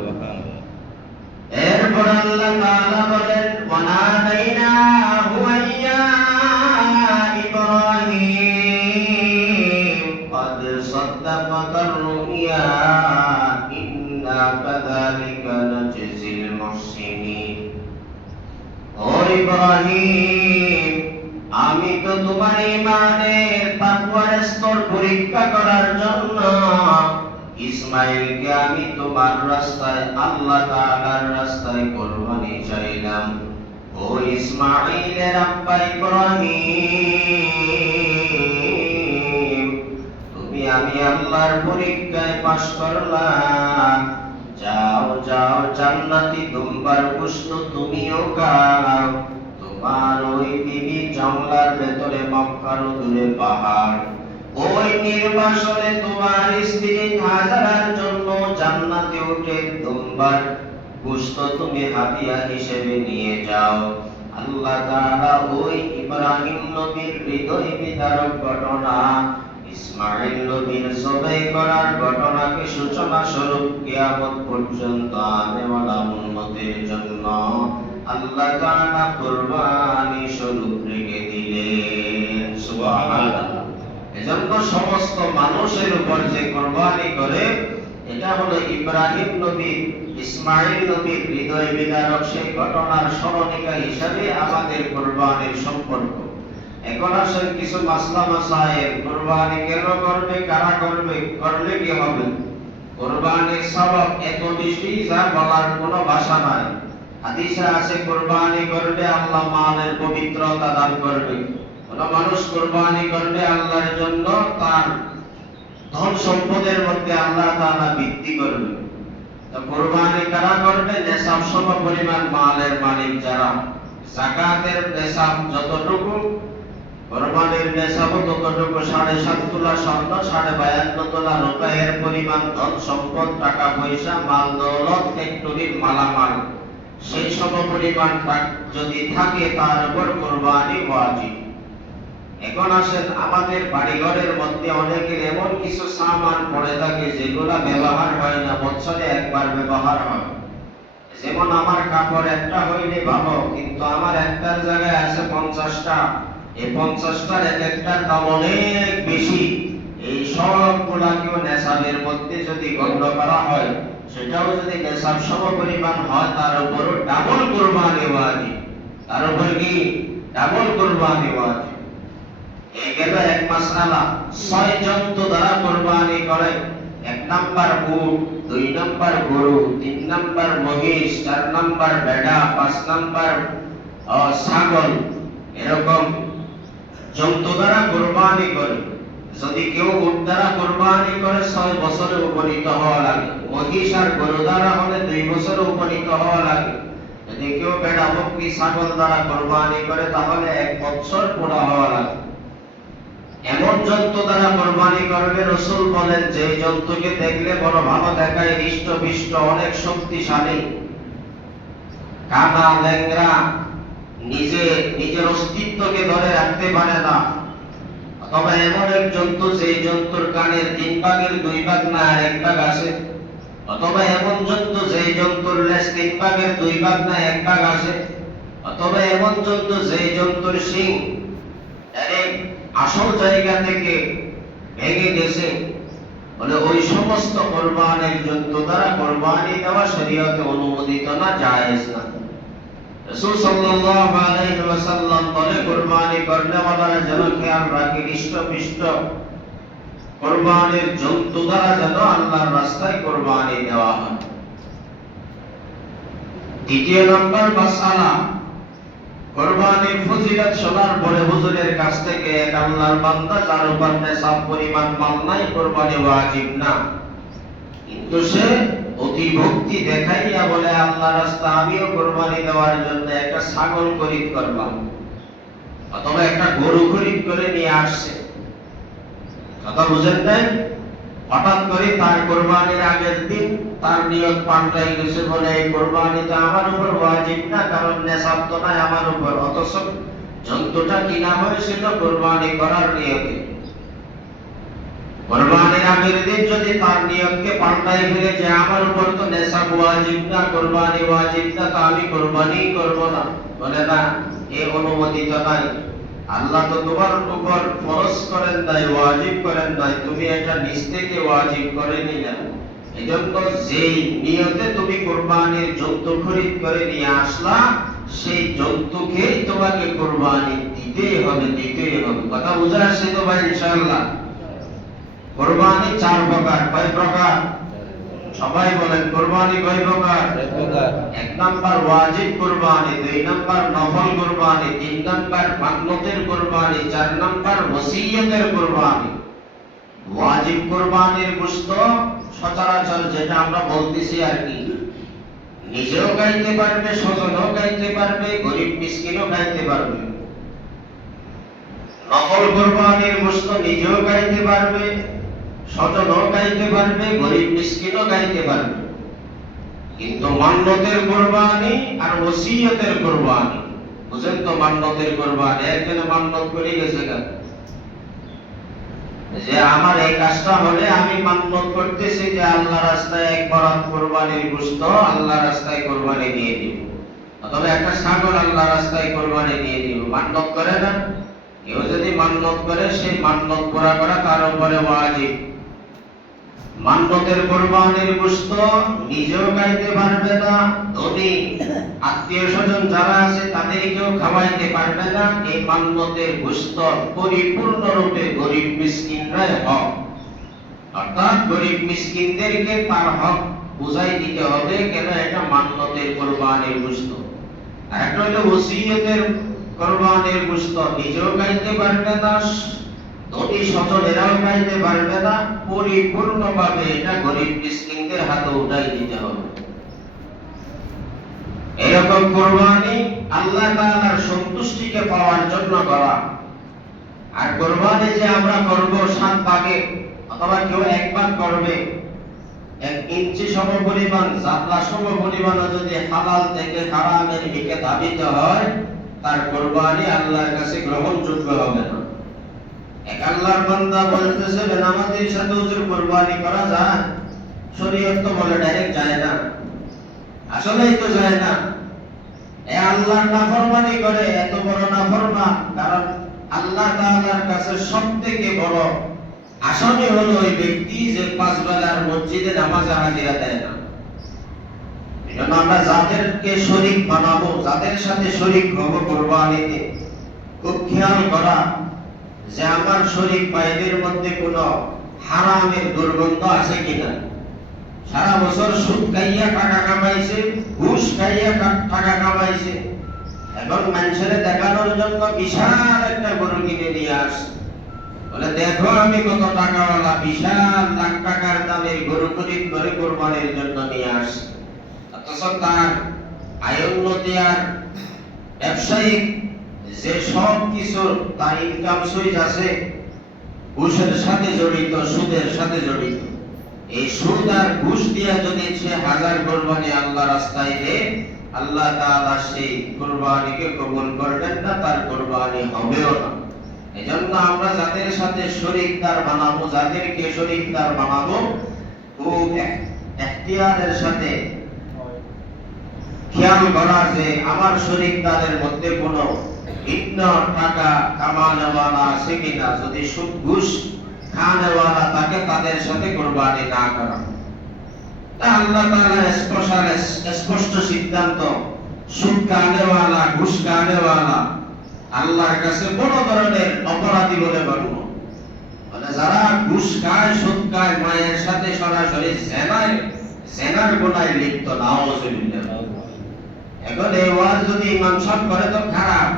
এরপর আল্লাহ তাআলা বলেন ওয়ানাদাইনাহু ইয়া ইব্রাহিম ক্বাদ সাদ্দাকাতার রুইয়া ইন্না কাযালিকা নাজজিল মুহসিনিন। ও ইব্রাহিম, আমি তো তোমার ঈমানের তাকওয়ার স্তর পরীক্ষা করার জন্য ইসমাঈলকে আমি তোমার রাস্তায়, আল্লাহ তাআলার রাস্তায় কুরবানি চাইলাম। ও ইসমাঈলের আব্বা ইব্রাহিম, তুমি আমি আল্লাহর পরীক্ষায় পাশ করলাম। যাও যাও, জান্নাতি দুম্বার গোশত তুমিও খাও। তোমার ওই বিবি জঙ্গলার ভেতরে, মক্কার দূরে পাহাড়, ওই নির্বাসনে তোমার স্ত্রী হাজারার জন্য জান্নাতে উঠে দুম্বার গোশত তুমি হাদিয়া হিসেবে নিয়ে যাও। আল্লাহ তাআলা ওই ইব্রাহিম নবীর হৃদয় বিদারক ঘটনা, ইসমাঈল নবীর জবাই করার ঘটনাকে সূচনা স্বরূপ কিয়ামত পর্যন্ত আনেওয়ালা উম্মতের জন্য আল্লাহ তাআলা কুরবানি স্বরূপ রেখে দিলেন। সুবহানাল্লাহ। এজন্য সমস্ত মানুষের উপর যে কুরবানি করে, এটা হলো ইব্রাহিম নবী ইসমাঈল নবীর হৃদয় বিদারক সেই ঘটনার স্মরণিকা হিসাবে আমাদের কুরবানির সম্পর্ক। এখন আসেন কিছু মাসলা মাসায়েল। কুরবানি কেন করবে, কারা করবে, করলে কি হবে? কুরবানির সওয়াব এত বেশি যা বলার কোনো ভাষা নাই। হাদিসে আছে কুরবানি করলে আল্লাহ মালের পবিত্রতা দান করবে। কোন মানুষ কুরবানি করবে আল্লাহর জন্য, তার ধন সম্পদের মধ্যে আল্লাহ তাআলা বৃদ্ধি করবে। তো কুরবানি কারা করবে? নেশাব সম পরিমাণ মালের মালিক যারা। যাকাতের নেশাব যতটুকু, কুরবানির নেশাবও ততটুকু। 7.5 তোলা স্বর্ণ, 52.5 তোলা রূপায়ের পরিমাণ ধন সম্পদ, টাকা পয়সা, মাল দৌলত, ফ্যাক্টরির মালামাল, সেই সম পরিমাণ যদি থাকে তার উপর কুরবানি ওয়াজিব। এখন আসেন, আমাদের বাড়িঘরের মধ্যে অনেকের এমন কিছু সামান পড়ে থাকে যেগুলা ব্যবহার হয় না, বছরে একবার ব্যবহার হয়। যেমন আমার কাপড় একটা হইলে ভালো, কিন্তু আমার একটার জায়গায় আছে 50টা। এই 50টার এক একটার দাম অনেক বেশি। এই সবগুলাকেও নেশাবের মধ্যে যদি গণ্য করা হয়, সেটাও যদি নেশাব সম পরিমাণ হয়, তার উপর ডাবল কুরবানি ওয়াজিব। তার উপর কি ডাবল কুরবানি ওয়াজিব। এই গেল এক মাসআলা। 6 জন্তু দ্বারা কুরবানি করে। 1 নাম্বার উট, 2 নাম্বার গরু, 3 নাম্বার মহিষ, 4 নাম্বার ভেড়া, 5 নাম্বার ছাগল। এরকম জন্তু দ্বারা কুরবানি করে। যদি কেউ উট দ্বারা কুরবানি করে 6 বছরে উপনীত হওয়া লাগে। মহিষ আর গরু দ্বারা হলে 2 বছরে উপনীত হওয়া লাগে। যদি কেউ ভেড়া, বকরি, ছাগল দ্বারা কুরবানি করে তাহলে 1 বছর পুরা হওয়া লাগে। এমন জন্তু দ্বারা কুরবানি করবে, রাসূল বলেন যে জন্তুকে দেখলে বড় ভালো দেখায়, হৃষ্টপুষ্ট, অনেক শক্তিশালী, কানা ল্যাংড়া, নিজের অস্তিত্বকে ধরে রাখতে পারে না। অথবা এমন এক জন্তু যে জন্তুর কানের 3 ভাগের 2 ভাগ না আর 1 ভাগ আছে। অথবা এমন জন্তু যে জন্তুর লেজ 3 ভাগের 2 ভাগ না 1 ভাগ আছে। অথবা এমন জন্তু যে জন্তুর শিং আসল জায়গা থেকে ভেঙে গেছে, বলে ওই সমস্ত কুরবানির জন্তু দ্বারা কুরবানি দেওয়া শরীয়তে অনুমোদিত না, জায়েজ না। রাসূল সাল্লাল্লাহু আলাইহি ওয়াসাল্লাম বলে কুরবানি করনেওয়ালারা যেন খেয়াল রাখে হৃষ্ট-পুষ্ট কুরবানির জন্তু দ্বারা যেন আল্লাহর রাস্তায় কুরবানি দেওয়া হয়। দ্বিতীয় নম্বর মাসআলা, কুরবানির ফজিলত শোনার পরে হুজুরের কাছ থেকে এক আল্লাহর বান্দা যার উপর নেশাব পরিমাণ মাল নাই, কুরবানি ওয়াজিব না, কিন্তু সে অতি ভক্তি দেখাইয়া বলে আল্লাহর রাস্তা আমিও কুরবানি দেওয়ার জন্য একটা ছাগল খরিদ করলাম অথবা একটা গরু খরিদ করে নিয়ে আসছে। কথা বুঝেন নাই? হঠাৎ করে তার কুরবানির আগের দিন তার নিয়ত পাল্টাই গেছে বলে এই কুরবানিটা আমার উপর ওয়াজিব না, কারণ নেশাব তো নাই আমার উপর, অথচ জন্তুটা কিনা হয়েছিল কুরবানি করার নিয়তে। কুরবানির আগের দিন যদি তার নিয়তকে পাল্টাই ফেলে যে আমার উপর তো নেশাব ওয়াজিব না, কুরবানি ওয়াজিব না, তো আমি কুরবানি করব না, বলে না, এই অনুমতি তো নাই। আল্লাহ তো তোমার উপর ফরজ করেন নাই, ওয়াজিব করেন নাই, তুমি এটা নিজ থেকে ওয়াজিব করে নিলে। এজন্য যেই নিয়তে তুমি কুরবানির জন্তু খরিদ করে নিয়ে আসলা, সেই জন্তুকে তোমাকে কুরবানি দিতেই হবে। কথা বুঝা আসছে তো ভাই? ইনশাআল্লাহ। কুরবানি চার প্রকার। কয় প্রকার? সবাই বলেন কুরবানি কয় প্রকার? এক নাম্বার ওয়াজিব কুরবানি, দুই নাম্বার নফল কুরবানি, তিন নাম্বার মান্নতের কুরবানি, চার নাম্বার ওসিয়তের কুরবানি। ওয়াজিব কুরবানির গোশত সচরাচর যেটা আমরা বলতেছি আর কি, নিজেও খাইতে পারবে, স্বজনও খাইতে পারবে, গরিব মিসকিনও খাইতে পারবে। নফল কুরবানির গোশত নিজেও খাইতে পারবে, স্বজনও খাইতে পারবে, গরিব মিসকিনও খাইতে পারবে। কিন্তু মান্নতের কুরবানি আর ওসিয়তের কুরবানি, বুঝেন তো? মান্নতের কুরবানি, একজনে মান্নত করে গেছে যে আমার এই কাজটা হলে আমি মান্নত করতেছি যে আল্লাহ রাস্তায় এক বরাত কুরবানির গোশত আল্লাহ রাস্তায় কুরবানি দিয়ে দিব, অথবা একটা ছাগল আল্লাহ রাস্তায় কুরবানি দিয়ে দিব। মান্নত করে না? কেউ যদি মান্নত করে, সেই মান্নত পুরা করা তার উপরে ওয়াজিব। মান্নতের কুরবানির গোশত নিজেও খাইতে পারবে না, ধনী আত্মীয় স্বজন যারা আছে তাদেরকেও খাওয়াইতে পারবে না। এই মান্নতের গোশত পরিপূর্ণরূপে গরিব মিসকিনরাই হক, অর্থাৎ গরিব মিসকিনদেরকে তার হক বুঝাই দিতে হবে, কেন এটা মান্নতের কুরবানির গোশত। আর একটা হলো ওসিয়তের কুরবানির গোশত, নিজেও খাইতে পারবে না, ধনী স্বজনেরাও খাইতে পারবে না, পরিপূর্ণভাবে এটা গরিব মিসকিনদের হাতে উঠাই দিতে হবে। এরকম কুরবানি আল্লাহ তাআলার সন্তুষ্টিকে পাওয়ার জন্য করা। আর কুরবানি যে আমরা করব 7 ভাগে অথবা কেউ 1 ভাগ করবে, 1 ইঞ্চি সমপরিমাণ জাতলা সমপরিমাণও যদি হালাল থেকে হারামের দিকে ধাবিত হয়, তার কুরবানি আল্লাহর কাছে গ্রহণযোগ্য হবে না। এক আল্লাহর বান্দা বলতেছে নামাজের সাথে হুজুর কুরবানি করা যায়? শরীয়ত তো বলে ডাইরেক্ট যায় না। আসলেই তো যায় না। এ আল্লাহর নাফরমানি করে, এত বড় নাফরমান। কারণ আল্লাহ তাআলার কাছে সবথেকে বড় আসামি হলো ওই ব্যক্তি যে 5 বেলার মসজিদে নামাজে হাজিরা দেয় না। এজন্য আমরা যাদেরকে শরীক বানাবো, যাদের সাথে শরীক হব কুরবানিতে, খুব খেয়াল করা যে আমার শরীক ভাইদের মধ্যে কোনো হারামের দুর্গন্ধ আছে কিনা। সারা বছর সুদ খাইয়া টাকা কামাইছে, ঘুষ খাইয়া টাকা কামাইছে, এখন মানুষের দেখানোর জন্য বিশাল একটা গরু কিনে নিয়ে আসে, বলে দেখো আমি কত টাকাওয়ালা, বিশাল লাখ টাকার দামের গরু খরিদ করে কুরবানির জন্য নিয়ে আসে। অথচ তার আয় উন্নতি আর ব্যবসায়িক যে সব কিছু তার ইনকাম সোর্স আছে ঘুষের সাথে জড়িত, সুদের সাথে জড়িত। এই সুদ আর ঘুষ দিয়া যদি সে 1000 কুরবানি আল্লাহ রাস্তায় দেয়, আল্লাহ তাআলা সেই কুরবানিকে কবুল করবেন না, তার কুরবানি হবেও না। এজন্য আমরা যাদের সাথে শরীকদার বানাবো, যাদেরকে শরীকদার বানাবো, খুব ইখতিয়ারের সাথে খেয়াল করা যে আমার শরীকদারের মধ্যে কোনো ভিন্ন টাকা কামানোওয়ালা আছে কিনা। যদি সুদ ঘুষ খানেওয়ালা থাকে, তাদের সাথে কুরবানি না করা। তা আল্লাহ তাআলা স্পষ্ট সিদ্ধান্ত সুদ খাওয়ানেওয়ালা, ঘুষ খাওয়ানেওয়ালা আল্লাহর কাছে বড় ধরনের অপরাধী বলে গণ্য। মানে যারা ঘুষ খায়, সুদ খায়, মায়ের সাথে সরাসরি জেনার গুনায় লিপ্ত, নাউযুবিল্লাহ। এখন এই ওয়াজ যদি ইমাম সাহেব করে তো খারাপ,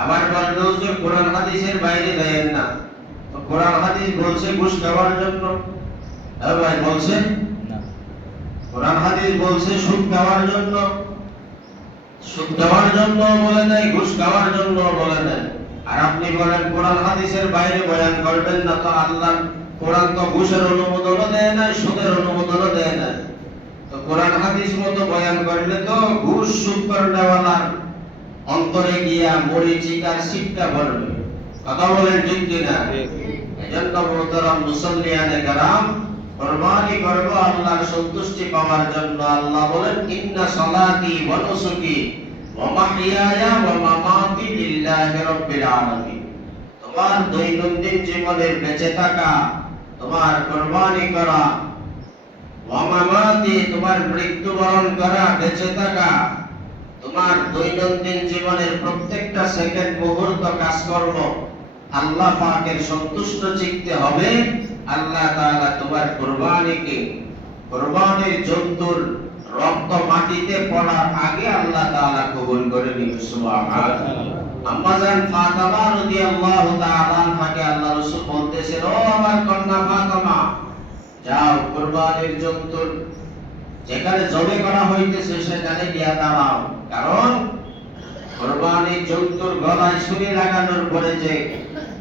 আবার বলেন হুজুর কোরআন হাদিসের বাইরে যায়েন না। তো কোরআন হাদিস বলছে ঘুষ খাওয়ার জন্য? ভাই বলছে না। কোরআন হাদিস বলছে সুদ খাওয়ার জন্য? সুদ খাওয়ার জন্য বলে নাই, ঘুষ খাওয়ার জন্য বলে নাই। আর আপনি বলেন কোরআন হাদিসের বাইরে বয়ান করবেন না। তো আল্লাহ কোরআন তো ঘুষের অনুমোদনও দেয় না, সুদের অনুমোদনও দেয় না। তো কোরআন হাদিস মতো বয়ান করলে তো ঘুষ সুদ করেওয়ালার অন্তরে গিয়া মরিচিকার শিক্ষা পড়বে। কথা বলেন ঠিক কিনা? এজন্য মোহতারাম মুসল্লিয়ানে কেরাম, কুরবানি করব আল্লাহর সন্তুষ্টি পাওয়ার জন্য। আল্লাহ বলেন ইন্না সালাতি ওয়া নুসুকি ওয়া মাহইয়ায়া ওয়া মামাতি লিল্লাহি রাব্বিল আলামিন। তোমার দৈনন্দিন জীবনের বেঁচে থাকা, তোমার কুরবানি করা, ওয়া মামাতি তোমার মৃত্যুবরণ করা, বেঁচে থাকা, তোমার দৈনন্দিন জীবনের প্রত্যেকটা সেকেন্ড মুহূর্ত কাজকর্ম আল্লাহ পাকের সন্তুষ্ট চিত্তে হবে। আল্লাহ তাআলা তোমার কুরবানির জন্তুর রক্ত মাটিতে পড়ার আগে আল্লাহ তাআলা কবুল করে নিবেন। সুবহানাল্লাহ। আম্মা জান ফাতেমা রাদিয়াল্লাহু তাআলা আনহাকে আল্লাহ রাসূল বলতেছেন, ও আমার কন্যা ফাতেমা, যাও কুরবানির জন্তুর যেখানে জবে করা হইতেছে সেখানে গিয়া দাঁড়াও। কারণ কুরবানির জন্তুর গলায় ছুরি লাগানোর পরে যে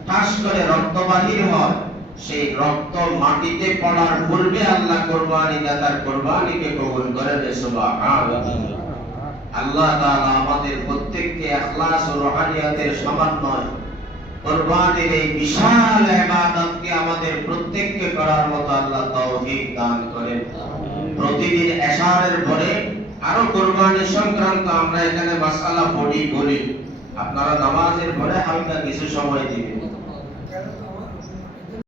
ঠাস করে রক্ত বাহির হয়, সেই রক্ত মাটিতে পড়ার পূর্বে আল্লাহ কুরবানি দাতার কুরবানিকে কবুল করে নেন। সুবহানাল্লাহ। আল্লাহ তাআলা আমাদের প্রত্যেককে ইখলাস ও রুহানিয়াতের সমন্বয় কুরবানির এই বিশাল ইবাদতকে আমাদের প্রত্যেককে করার মতো আল্লাহ তৌফিক দান করেন। প্রতিদিন এশারের পরে আরো কুরবানি সংক্রান্ত আমরা এখানে মাসআলা বলি, আপনারা নামাজের পরে হালকা কিছু সময় দিবেন।